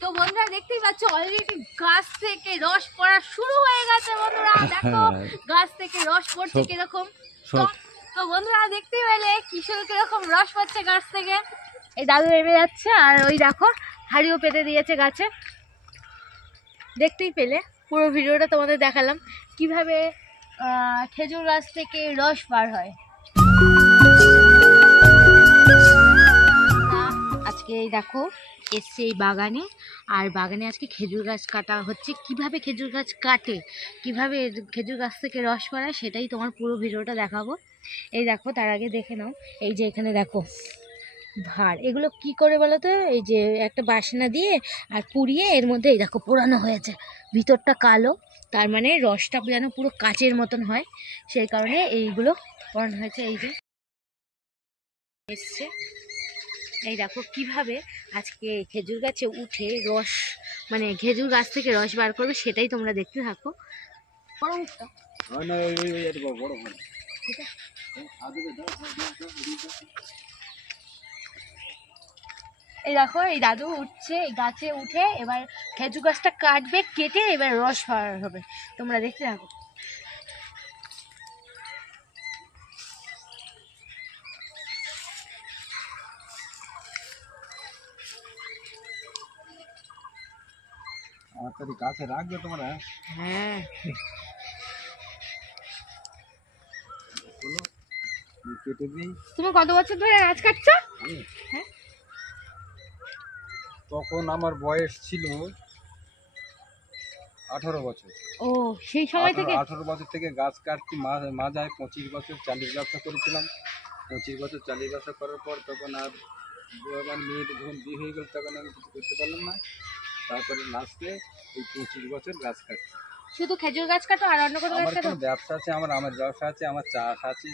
তো বন্ধুরা দেখতেই পাচ্ছ অলরেডি গাছ থেকে রস পড়া শুরু হয়ে গেছে বন্ধুরা। দেখো গাছ থেকে রস পড়ছে কিরকম। তো বন্ধুরা দেখতেই পেলে কিশোর কিরকম রস পড়ছে গাছ থেকে। এই দাদু নেমে যাচ্ছে আর ওই দেখো হাড়িও পেতে দিয়েছে গাছে। দেখতেই পেলে পুরো ভিডিওটা তোমাদের দেখালাম কিভাবে খেজুর গাছ থেকে রস বার হয়। আজকে দেখো এসছে এই বাগানে, আর বাগানে আজকে খেজুর গাছ কাটা হচ্ছে। কিভাবে খেজুর গাছ কাটে, কিভাবে খেজুর গাছ থেকে রস পড়ায়, সেটাই তোমার পুরো ভিডিওটা দেখাবো। এই দেখো তার আগে দেখে নাও, এই যে এখানে দেখো ভার, এগুলো কি করে বলো তো, এই যে একটা বাসনা দিয়ে আর পুড়িয়ে এর মধ্যে এই দেখো পোড়ানো হয়েছে, ভিতরটা কালো, তার মানে রসটা যেন পুরো কাচের মতন হয়, সেই কারণে এইগুলো পোড়ানো হয়েছে। এই যে এসছে, এই দেখো কিভাবে আজকে খেজুর গাছে উঠে রস, মানে খেজুর গাছ থেকে রস বার করবে, সেটাই তোমরা দেখতে থাকো। এই দেখো এই দাদু উঠছে, এই গাছে উঠে এবার খেজুর গাছটা কাটবে, কেটে এবার রস বার হবে, তোমরা দেখতে থাকো। গাছে রাখবে তোমরা? হ্যাঁ, কেটে দিই। তুমি কত বছর ধরে গাছ কাটছো? হ্যাঁ, তখন আমার বয়স ছিল 18 বছর। ও সেই সময় থেকে 18 বছর থেকে গাছ কাটছি। মাঝায় 25 বছর চালিয়ে ব্যবসা করেছিলাম। 25 বছর চালিয়ে ব্যবসা করার পর তখন আর আমার মেয়ের যখন বিয়ে হয়ে গেল তখন আমি কিছু করতে পারলাম না। তারপরে লাস্টে এই 25 বছর গাছ কাটছি। শুধু খেজুর গাছ কাটো আর অন্য কোনো গাছ আমার কাটো? কোনো ব্যবসা আছে, আমার ব্যবসা আছে, আমার চাষ আছে,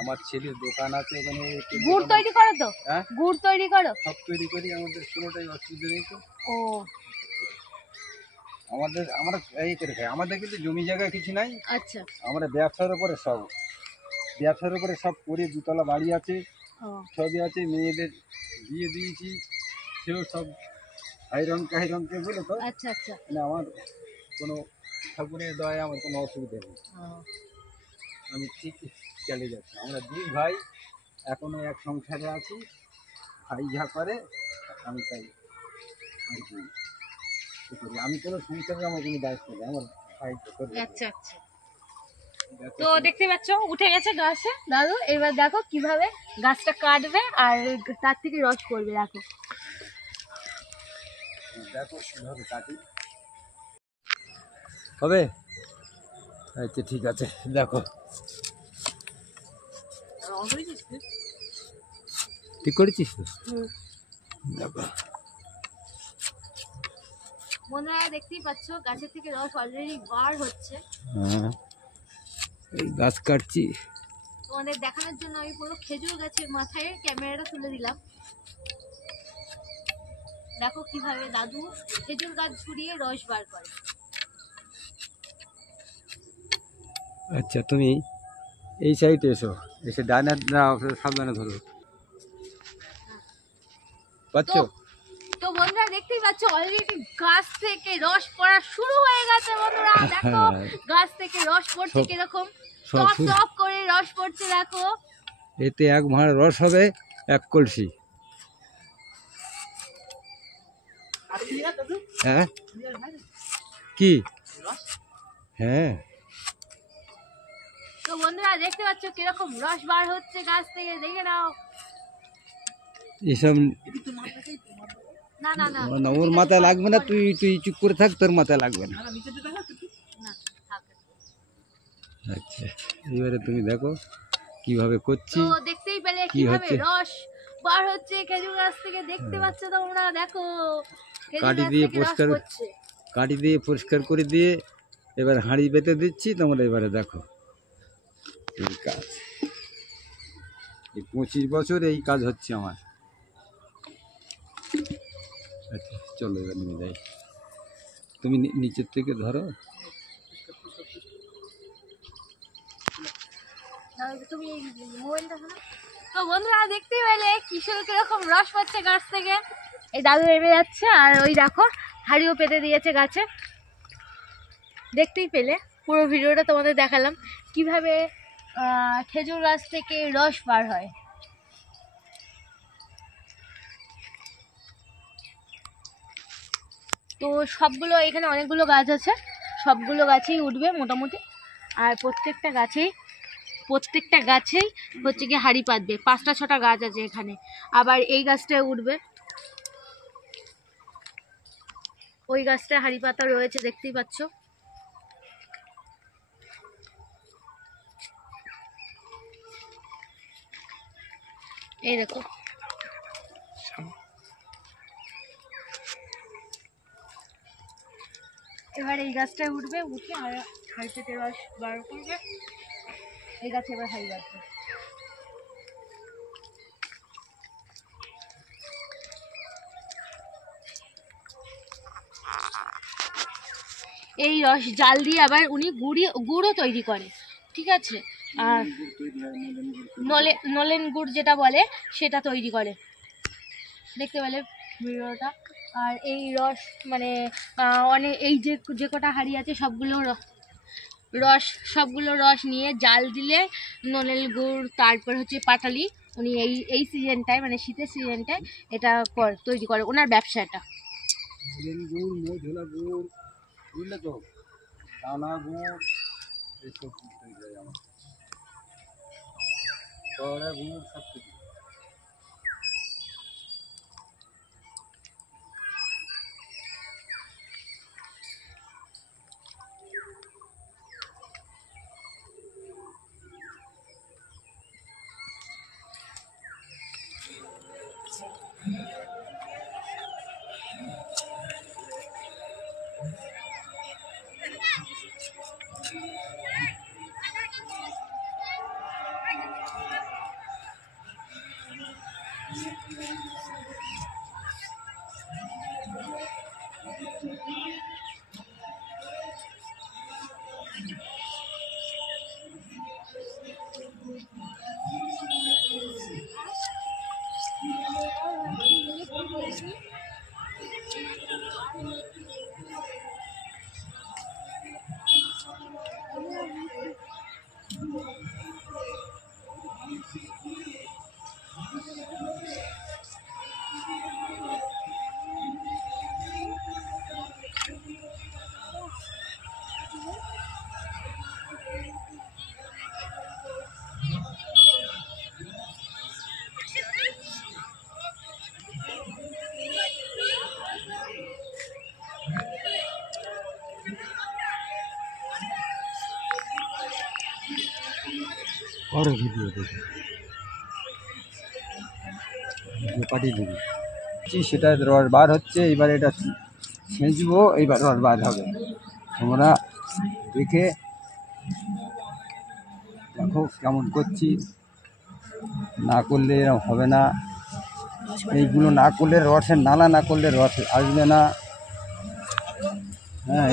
আমার ছেলের দোকান আছে, ওখানে গুড় তৈরি করো তো? হ্যাঁ, গুড় তৈরি করো? সব তৈরি করি, আমাদের কোনোটাই অসুবিধা নেই তো। ও আমরা এই করে খাই, আমাদের কিন্তু জমি জায়গা কিছু নাই। আচ্ছা, আমরা ব্যবসার উপরে সব করে, দুতলা বাড়ি আছে, সবই আছে, মেয়েদের বিয়ে দিয়েছি, সেও সব হাইরনকে বলে তো। আচ্ছা আচ্ছা, মানে আমার কোনো ঠাকুরের দয়ায় আমার কোনো অসুবিধা নেই, আমি ঠিক চালিয়ে যাচ্ছি। আমরা দুই ভাই এখনো এক সংসারে আছি, ভাই যা করে আমি তাই আর কি করি। আমি কোনো সংসারে আমার কোনো দায়িত্ব নেই, আমার ভাই করে। আচ্ছা আচ্ছা। তো দেখতে পাচ্ছ উঠে গেছে গাছে দাদু, এবার দেখো কিভাবে গাছটা কাটবে আর তার থেকে রস করবে। দেখো কিভাবে কাটি হবে। আচ্ছা ঠিক আছে, দেখো ঠিক করেছিস তো। দেখো বন্ধুরা দেখতেই পাচ্ছ গাছের থেকে রস অলরেডি বার হচ্ছে। হ্যাঁ, এই গাছ কাটছি তোমাদের দেখানোর জন্য আমি পুরো খেজুর গাছের মাথায় ক্যামেরাটা তুলে দিলাম। দেখো কিভাবে দাদু খেজুর গাছ ছুড়িয়ে রস বার করে। আচ্ছা তুমি এই সাইডে এসো, এসে ডাইনে সাবধানে ধরো, পাচ্ছ? তো বন্ধুরা দেখতেই পাচ্ছ অলরেডি গাছ থেকে রস পড়া শুরু হয়ে গেছে বন্ধুরা। দেখো গাছ থেকে রস পড়ছে কিরকম, টপ টপ করে রস পড়ছে। দেখো এতে এক ভাঁড় রস হবে 1 কলসি। হ্যাঁ কি? হ্যাঁ, তো বন্ধুরা দেখতে পাচ্ছ কিরকম রস বার হচ্ছে গাছ থেকে, দেখে নাও। এসব না না না, না, ওর মাথায় লাগবে না, তুই চুপ করে থাক, তোর মাথায় লাগবে না। আচ্ছা এবারে তুমি দেখো কিভাবে করছি। তো দেখতেই পেলে কিভাবে রস বার হচ্ছে খেজুর গাছ থেকে, দেখতে পাচ্ছ তোমরা। দেখো কাঠি দিয়ে পরিষ্কার করে দিয়ে এবার হাঁড়ি বেঁধে দিচ্ছি। তোমরা এবারে দেখো এই কাজ, এই 25 বছর এই কাজ হচ্ছে আমার। আচ্ছা চলো এবার নিয়ে যাই, তুমি নিচের থেকে ধরো। তুমি মোবাইলটা। তো বন্ধুরা দেখতেই পেলে কিশোর কিরকম রস পাচ্ছে গাছ থেকে। এই দাদু নেমে যাচ্ছে, আর ওই দেখো হাঁড়িও পেতে দিয়েছে গাছে। দেখতেই পেলে পুরো ভিডিওটা তোমাদের দেখালাম কিভাবে খেজুর গাছ থেকে রস বার হয়। তো সবগুলো এখানে অনেকগুলো গাছ আছে, সবগুলো গাছেই উঠবে মোটামুটি। আর প্রত্যেকটা গাছেই হচ্ছে কি হাঁড়ি পাতবে। 5টা 6টা গাছ আছে এখানে। আবার এই গাছটায় উঠবে, ওই গাছটা হাঁড়ি পাতা রয়েছে, দেখতেই পাচ্ছ। এই দেখো, এবার এই গাছটায় উঠবে, উঠে আর হাঁড়ি থেকে রস বার করবে। এই গাছে এবার হাঁড়ি বাঁধবে। এই রস জাল দিয়ে আবার উনি গুড়ও তৈরি করে, ঠিক আছে। আর নলেন গুড় যেটা বলে সেটা তৈরি করে, দেখতে পেলে ভিডিওটা। আর এই রস মানে অনেক এই যে কটা হাঁড়ি আছে সবগুলো রস নিয়ে জাল দিলে নলেন গুড়, তারপর হচ্ছে পাটালি, উনি এই সিজনটায় মানে শীতের সিজনটায় এটা তৈরি করে ওনার ব্যবসাটা। গুড়, মধুলা গুড়, বুঝলে তো, দানা গুড়, এইসব তৈরি হয় আমার। গুড় সব কিছু। और वीडियो देखो पाঠিয়ে দিবি সেটা রস বার হচ্ছে। এবার এটা ছেঁচবো, এইবার রস বার হবে। তোমরা দেখে দেখো কেমন করছি। না করলে এরকম হবে না, এইগুলো না করলে রসের নালা না করলে রস আসবে না। হ্যাঁ,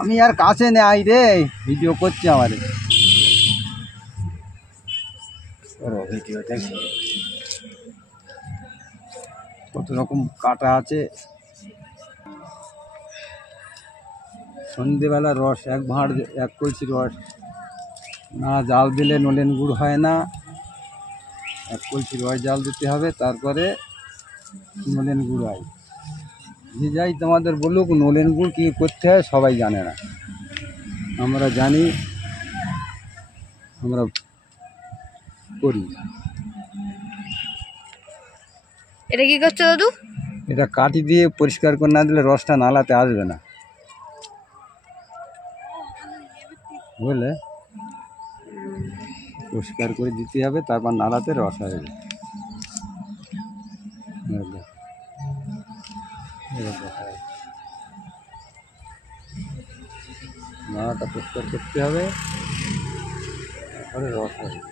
আমি আর কাছে নেই রে, ভিডিও করছি আমারে। ভিডিও দেখি কত রকম কাটা আছে। সন্ধেবেলা রস এক ভাঁড়, এক কলসি রস না জাল দিলে নলেন গুড় হয় না। এক কলসি রস জাল দিতে হবে, তারপরে নলেন গুড় হয়। যে যাই তোমাদের বলুক নলেন গুড় কী করতে হয় সবাই জানে না, আমরা জানি, আমরা করি। এটা কি করছো দাদু? এটা কাঠি দিয়ে পরিষ্কার করে না দিলে রসটা নালাতে আসবে না, বুঝলে? পরিষ্কার করে দিতে হবে, তারপর নালাতে রস আসবে। নালাটা পরিষ্কার করতে হবে, তারপরে রস আসবে।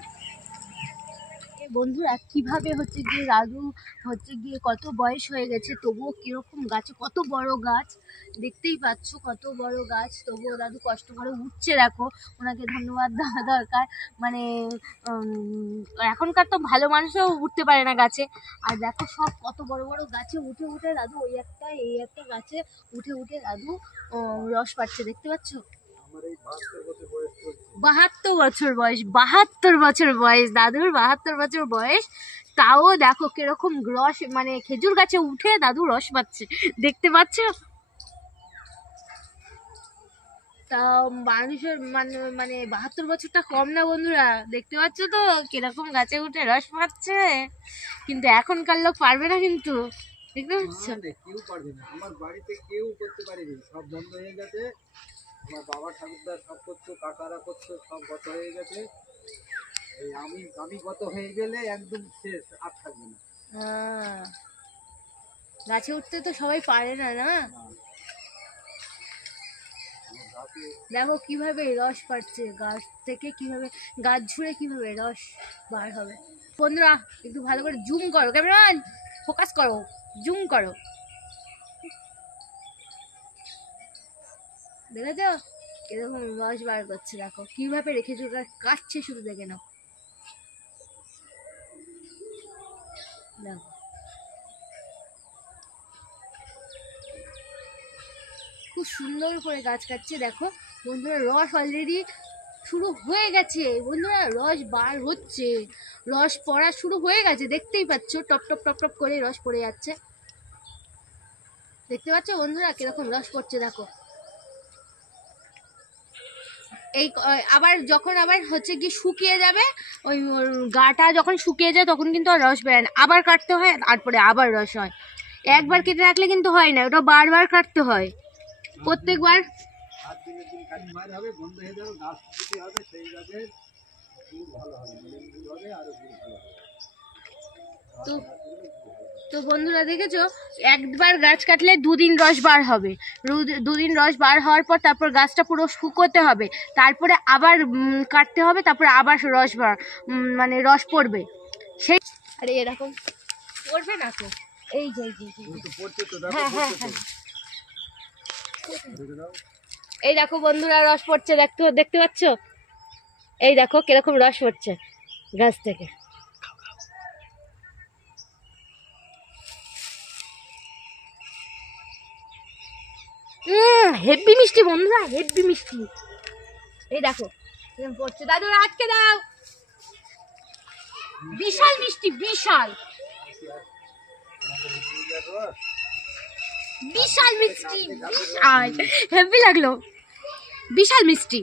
বন্ধুরা কিভাবে হচ্ছে গিয়ে দাদু হচ্ছে গিয়ে কত বয়স হয়ে গেছে তবুও কিরকম গাছে কত বড় গাছ দেখতেই পাচ্ছ কত বড় গাছ তবুও দাদু কষ্ট করে উঠছে দেখো ওনাকে ধন্যবাদ দেওয়া দরকার মানে এখনকার তো ভালো মানুষও উঠতে পারে না গাছে আর দেখো সব কত বড় বড় গাছে উঠে উঠে দাদু ওই একটা এই একটা গাছে উঠে উঠে দাদু রস পাচ্ছে দেখতে পাচ্ছ আমার এই 72 বছর বয়স চলছে। 72 বছর বয়স দাদুর 72 বছর বয়স তাও দেখো কিরকম রস মানে খেজুর গাছে উঠে দাদু রস পাচ্ছে দেখতে পাচ্ছ তা মানুষের মানে মানে 72 বছরটা কম না বন্ধুরা দেখতে পাচ্ছ তো কিরকম গাছে উঠে রস পাচ্ছে কিন্তু এখনকার লোক পারবে না কিন্তু দেখতে পাচ্ছ না রে, কেউ পারবে না, আমার বাড়িতে কেউ করতে পারেনি, সব বন্ধ হয়ে গেছে। আমার বাবা ঠাকুরদা সব করতো, কাকারা করতো, সব গত হয়ে গেছে। এই আমি গত হয়ে গেলে একদম শেষ, আর থাকবে না। গাছে উঠতে তো সবাই পারে না না দেখো কিভাবে রস পাচ্ছে গাছ থেকে কিভাবে গাছ ঝুড়ে কিভাবে রস বার হবে বন্ধুরা একটু ভালো করে জুম করো ক্যামেরাম্যান ফোকাস করো জুম করো দেখেছ এরকম রস বার করছে দেখো কিভাবে রেখেছো কাটছে শুধু দেখে নাও দেখো খুব সুন্দর করে গাছ কাটছে দেখো বন্ধুরা রস অলরেডি শুরু হয়ে গেছে বন্ধুরা রস বার হচ্ছে রস পড়া শুরু হয়ে গেছে দেখতেই পাচ্ছ টপ টপ টপ টপ করে রস পড়ে যাচ্ছে দেখতে পাচ্ছ বন্ধুরা কিরকম রস পড়ছে দেখো এই আবার যখন আবার হচ্ছে কি শুকিয়ে যাবে ওই গাটা যখন শুকিয়ে যায় তখন কিন্তু আর রস বেরোয় না আবার কাটতে হয় তারপরে আবার রস হয় একবার কেটে রাখলে কিন্তু হয় না ওটা বারবার কাটতে হয় প্রত্যেকবার আর দিনের দিন কাটি মার হবে, বন্ধ হয়ে যাবে, গাছ কিছু হবে, সেই গাছের গুড় ভালো হবে, মেন গুড় হবে, আরো গুড় ভালো হবে। তো তো বন্ধুরা দেখেছো একবার গাছ কাটলে দুদিন রস বার হবে দুদিন রস বার হওয়ার পর তারপর গাছটা পুরো শুকোতে হবে তারপরে আবার কাটতে হবে তারপরে আবার রস বার মানে রস পড়বে সেই আরে এরকম পড়বে না তো এই যে কিন্তু পড়ছে তো, দেখো হ্যাঁ হ্যাঁ পড়ছে হ্যাঁ তো। দেখে দাও। এই দেখো বন্ধুরা রস পড়ছে দেখতে পাচ্ছ এই দেখো কিরকম রস পড়ছে গাছ থেকে হেব্বি মিষ্টি বন্ধুরা হেব্বি মিষ্টি এই দেখো এরকম পড়ছে দাদু আজকে দাও বিশাল মিষ্টি বিশাল বিশাল মিষ্টি বিশাল হেব্বি লাগলো বিশাল মিষ্টি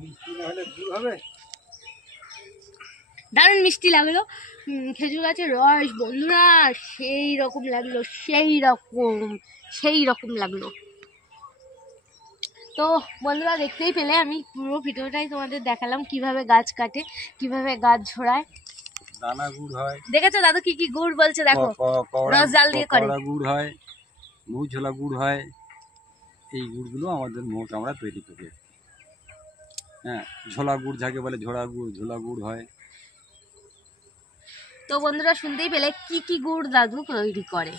মিষ্টি না হলে গুড় হবে। দারুণ মিষ্টি লাগলো খেজুর গাছের রস বন্ধুরা সেই রকম লাগলো সেই রকম লাগলো তো বন্ধুরা দেখতেই পেলে আমি পুরো ভিডিওটাই তোমাদের দেখালাম কিভাবে গাছ কাটে কিভাবে গাছ ঝোড়ায় দানা গুড় হয়, দেখেছো দাদু কি কি গুড় বলছে দেখো রস জাল দিয়ে করে গুড় হয়, মুখ ঝোলা গুড় হয়। এই গুড়গুলো আমাদের মোট আমরা তৈরি করি। হ্যাঁ, ঝোলা গুড় যাকে বলে ঝোলা গুড় হয়। তো বন্ধুরা শুনতেই পেলে কি কি গুড় দাদু তৈরি করে